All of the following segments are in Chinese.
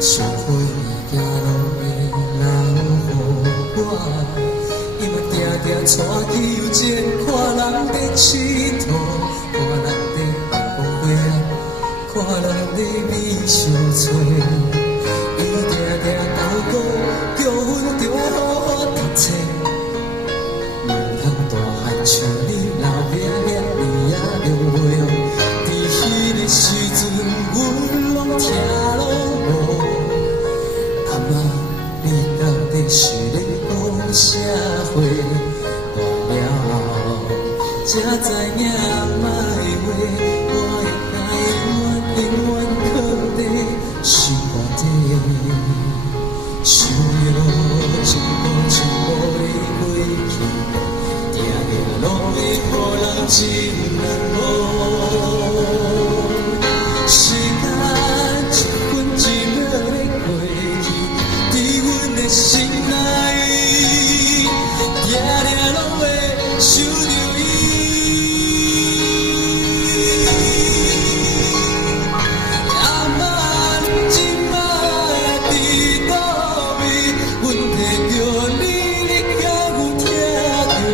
想陪你行路的人予我，伊嘛定定带去游前，看人在佚佗，看人在放风花啊，看人在美相撮。伊定定投稿，叫阮着爱好好读册，唔通大汉像你老命命你也着袂哦。伫迄个时阵，阮拢听拢无。阿妈，你到底是咧讲啥话？大了后才知影莫话，我会永远放在心肝底。想着一步一步地过去，定定拢会予人真难忘。时间一分一秒地过去，伫阮的心内，定定拢会想着伊。阿妈，你今摆伫倒位？阮提着你，你敢有听着？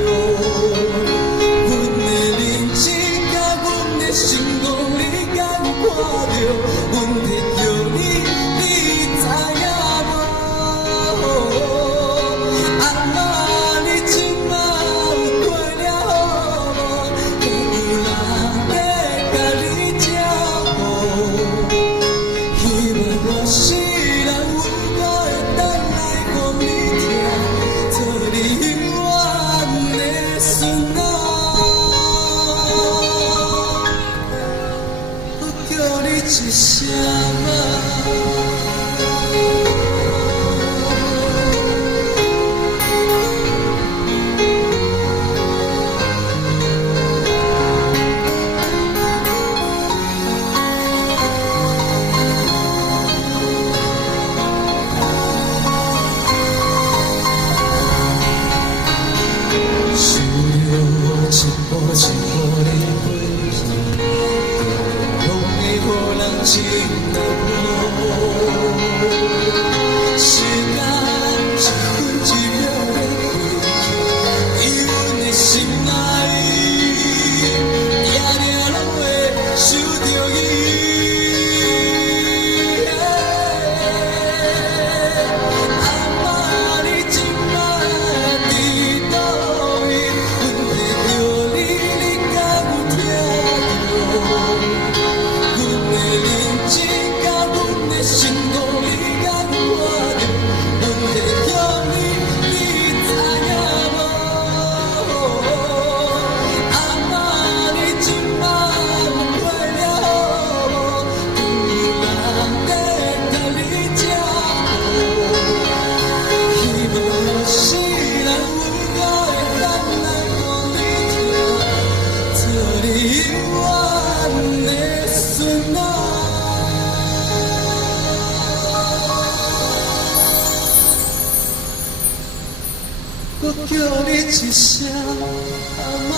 阮的认真甲阮的成功，你敢有看着？阮提着你，你知影无？阿妈，你今摆有过了好无？敢有人要甲你照顾？希望我世人有我会等来予你听，做你永远的孙仔。我叫你一声妈。想着一步一步地过去，拢会予人真难忘。时间一分一秒地过去，伫阮的心内，定定拢会想着伊。阿妈，你今摆伫倒位？阮提着你，你敢有听着？阮的认真甲阮的成功，你敢有看着？阮提着你，你知影无？阿妈，你今摆有过了好无？敢有人要甲你照顾？希望我世人有我会等来予你听，做你永远的孙仔。我叫你一声阿妈。